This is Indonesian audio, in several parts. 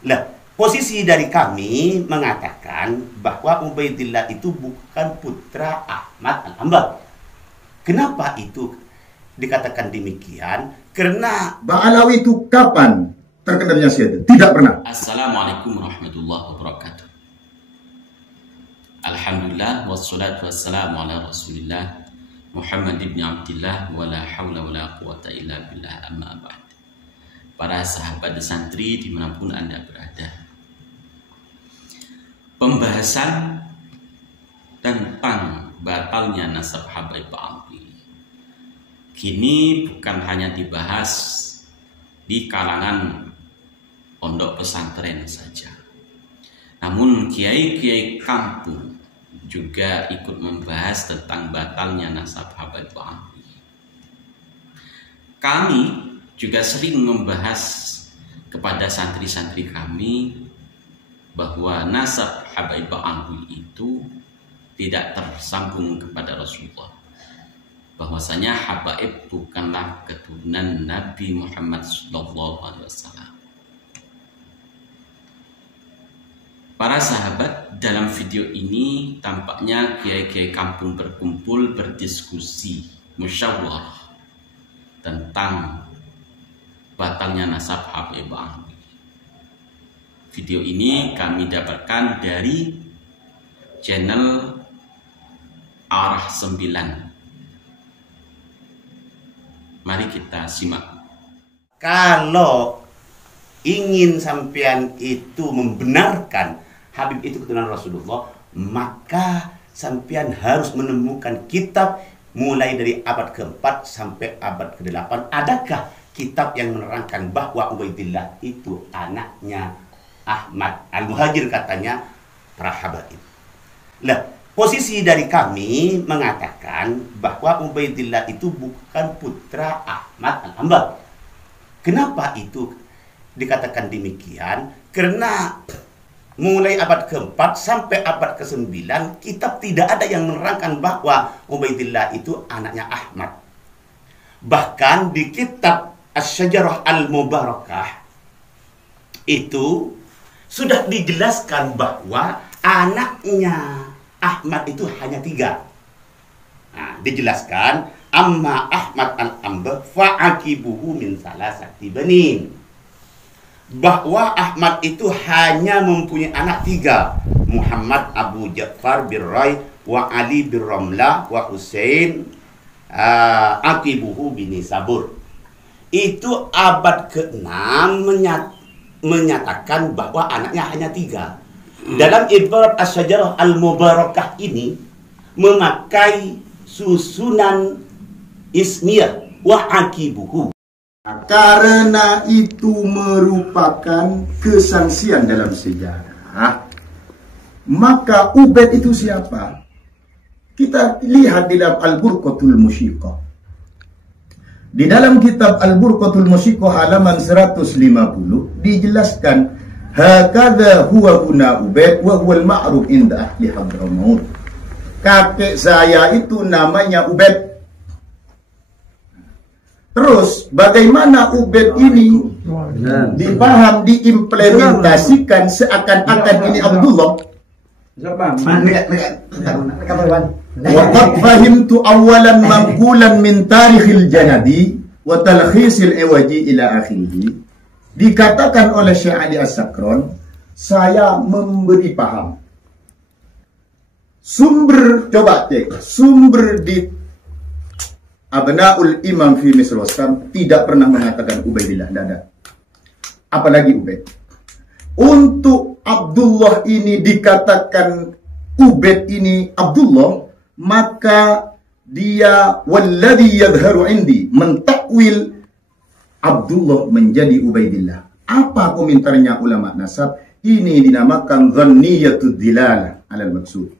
Lah, posisi dari kami mengatakan bahwa Ubaidillah itu bukan putra Ahmad Al-Hambal. Kenapa itu dikatakan demikian? Karena Ba'alawi itu kapan terkenalnya syiah? Tidak pernah. Assalamualaikum warahmatullahi wabarakatuh. Alhamdulillah wassalatu wassalamu ala Rasulillah Muhammad ibn Abdillah wa la hawla wa la quwata illa billah, amma ba'd. Para sahabat santri dimanapun Anda berada, pembahasan tentang batalnya nasab Habaib Ba'alwi kini bukan hanya dibahas di kalangan pondok pesantren saja, namun kiai-kiai kampung juga ikut membahas tentang batalnya nasab Habaib Ba'alwi. Kami juga sering membahas kepada santri-santri kami bahwa nasab Habaib Ba'alwi itu tidak tersambung kepada Rasulullah, bahwasanya Habaib bukanlah keturunan Nabi Muhammad SAW. Para sahabat, dalam video ini tampaknya kiai-kiai kampung berkumpul berdiskusi, musyawarah tentang batalnya nasab Habaib Ba'alwi. Video ini kami dapatkan dari channel Arah 9. Mari kita simak. kalau ingin sampean itu membenarkan Habib itu keturunan Rasulullah, maka sampean harus menemukan kitab mulai dari abad ke-4 sampai abad ke-8. Adakah kitab yang menerangkan bahwa Ubaidillah itu anaknya Ahmad Al-Muhajir, katanya para habaib. Lah, posisi dari kami mengatakan bahwa Ubaidillah itu bukan putra Ahmad Al-Hambal. Kenapa itu dikatakan demikian? Karena mulai abad ke-4 sampai abad ke-9 kitab tidak ada yang menerangkan bahwa Ubaidillah itu anaknya Ahmad. Bahkan di kitab Asy-Syajarah Al-Mubarakah itu sudah dijelaskan bahwa anaknya Ahmad itu hanya 3. Nah, dijelaskan amma Ahmad al-Hambal fa'akibuhu min salasati banin, bahwa Ahmad itu hanya mempunyai anak 3, Muhammad Abu Ja'far bin Rai wa Ali bin Ramlah wa Husain akibuhu bin Sabur. Itu abad ke-6 menyatakan bahwa anaknya hanya 3. Dalam ibarat Asy-Syajarah Al-Mubarakah ini memakai susunan ismiyah wa akibuhu. Karena itu merupakan kesaksian dalam sejarah, maka Ubaid itu siapa? Kita lihat di dalam Al-Burqatul Musyiqah. Di dalam kitab Al-Burqatul Musyiqah halaman 150 dijelaskan, hakadha huwa guna Ubaid wa huwal ma'ruf inda ahli Hadramaut. Kakek saya itu namanya Ubaid. Terus bagaimana Ubaid ini dipaham, diimplementasikan seakan-akan ini Abdullah. Waqad fahimtu awalan manqulan min tarikhil janadi wa talkhisil iwaji ila akhirih. Dikatakan oleh Syekh Ali As-Sakron, saya memberi paham. Sumber, coba cek, sumber di Abnaul Imam fi Misr Wasam tidak pernah mengatakan Ubaidillah, tidak ada. Apalagi Ubaid. Untuk Abdullah ini dikatakan Ubaid ini Abdullah, maka dia walladhi yadharu indi mentakwil Abdullah menjadi Ubaidillah. Apa komentarnya ulama nasab? Ini dinamakan dhanniyatud dilalah alal maksud.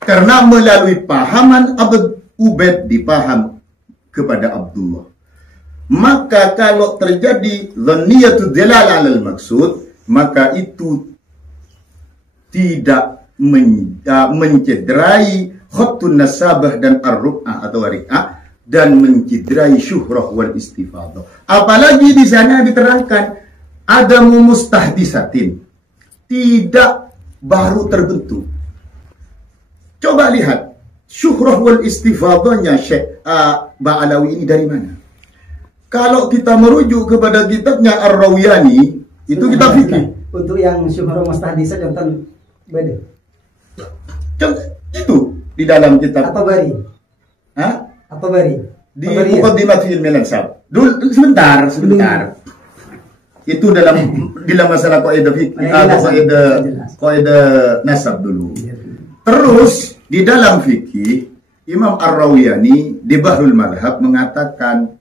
Karena melalui pahaman Ubaid dipaham kepada Abdullah. Maka kalau terjadi dhanniyatud dilalah alal maksud, maka itu tidak mencederai khattun nasabah dan ar-ru'ah atau ri'ah, dan mencederai syuhrah wal istifadah. Apalagi di sana diterangkan adamu mustahdisatin, tidak baru terbentuk. Coba lihat syuhrah wal istifadahnya Syekh Ba'alawi ini dari mana? Kalau kita merujuk kepada kitabnya Ar-Rawiyani, itu kitab fikih. Untuk yang syuhrah mustahdisat contoh beda. Itu di dalam kitab Apa bari? Hah? Apa bari? Di Muqaddimat fi Ilmil Ansab. Dulu sebentar. Itu dalam masalah kaidah fikih atau kaidah nasab dulu. Terus di dalam fikih Imam Ar-Rawiyani di Bahrul Madhab mengatakan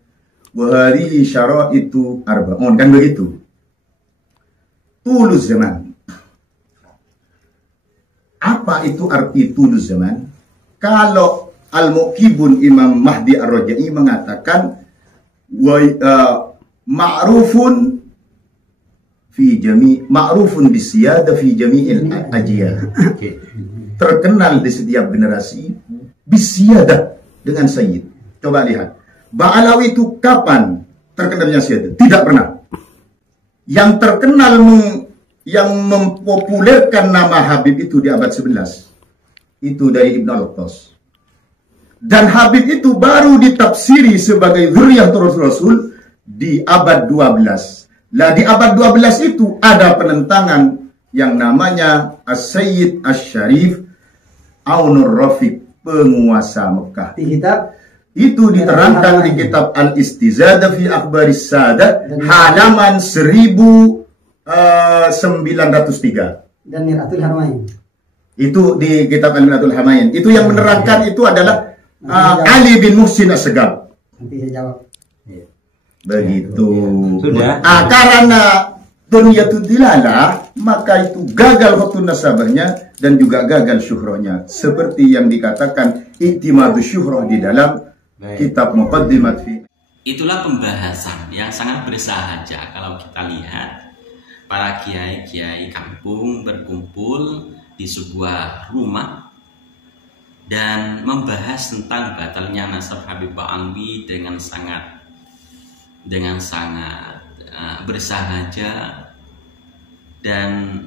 wahari syaraitu arba'un, kan begitu. Tulus zaman. Apa itu arti tulus zaman? Kalau Al-Muqibun Imam Mahdi Ar-Raja'i mengatakan ma'rufun bisiyada fi jami'il ajiyah. Terkenal di setiap generasi bisiyada dengan sayyid. Coba lihat. Ba'alawi itu kapan terkenalnya sayyid? Tidak pernah. Yang terkenal yang mempopulerkan nama Habib itu di abad 11. Itu dari Ibn al-Qas. Dan Habib itu baru ditafsiri sebagai dzurriyyatur Rasul di abad 12. Lah di abad 12 itu ada penentangan yang namanya As-Sayyid Asy-Syarif Aunur Rafiq, penguasa Mekah. Di kitab itu diterangkan di kitab Al-Istizadah fi Akhbaris Sadat halaman 1903. Dan Miratul Haramain. Itu di kitab Al-Miratul Haramain. Itu yang menerangkan itu adalah Ali bin Muhsin As-Segaf. Nanti saya jawab. Begitu. Sudah. Karena Dunyatul Dilalah, maka itu gagal khutun nasabahnya dan juga gagal syuhrahnya. Seperti yang dikatakan I'timadu Syuhrah di dalam kitab Muqaddimat fi. Itulah pembahasan yang sangat bersahaja kalau kita lihat para kiai-kiai kampung berkumpul di sebuah rumah dan membahas tentang batalnya nasab Habib Ba'alawi dengan sangat bersahaja, dan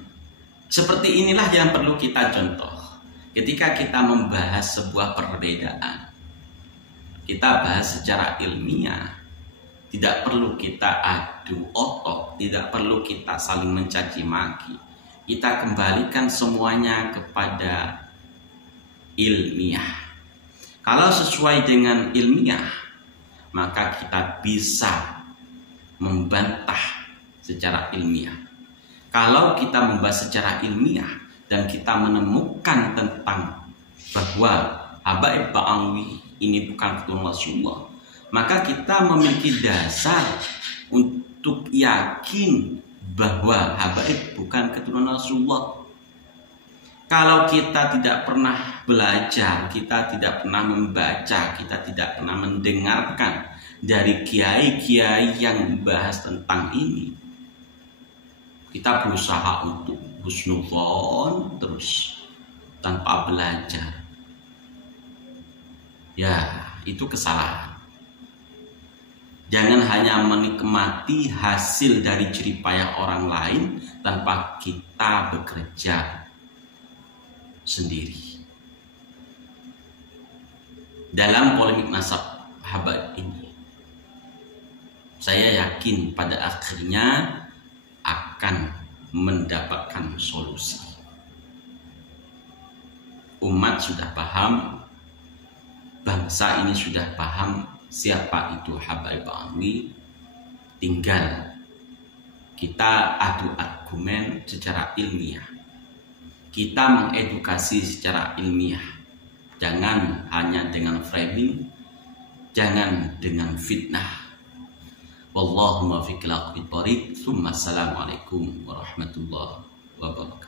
seperti inilah yang perlu kita contoh ketika kita membahas sebuah perbedaan. Kita bahas secara ilmiah, tidak perlu kita adu otot, tidak perlu kita saling mencaci maki. Kita kembalikan semuanya kepada ilmiah. Kalau sesuai dengan ilmiah, maka kita bisa membantah secara ilmiah. Kalau kita membahas secara ilmiah dan kita menemukan tentang bahwa Habib Ba'alawi ini bukan keturunan Rasulullah, maka kita memiliki dasar untuk yakin bahwa Habib bukan keturunan Rasulullah. Kalau kita tidak pernah belajar, kita tidak pernah membaca, kita tidak pernah mendengarkan dari kiai-kiai yang membahas tentang ini, kita berusaha untuk husnudzon terus tanpa belajar. Ya, itu kesalahan. Jangan hanya menikmati hasil dari jeripayah orang lain tanpa kita bekerja sendiri. Dalam polemik nasab Habib ini, saya yakin pada akhirnya akan mendapatkan solusi. Umat sudah paham, bangsa ini sudah paham siapa itu Habib Ba'alawi. Tinggal kita adu argumen secara ilmiah. Kita mengedukasi secara ilmiah. Jangan hanya dengan framing, jangan dengan fitnah. Wallahu muwaffiq ila aqwamit thoriq. Assalamualaikum warahmatullahi wabarakatuh.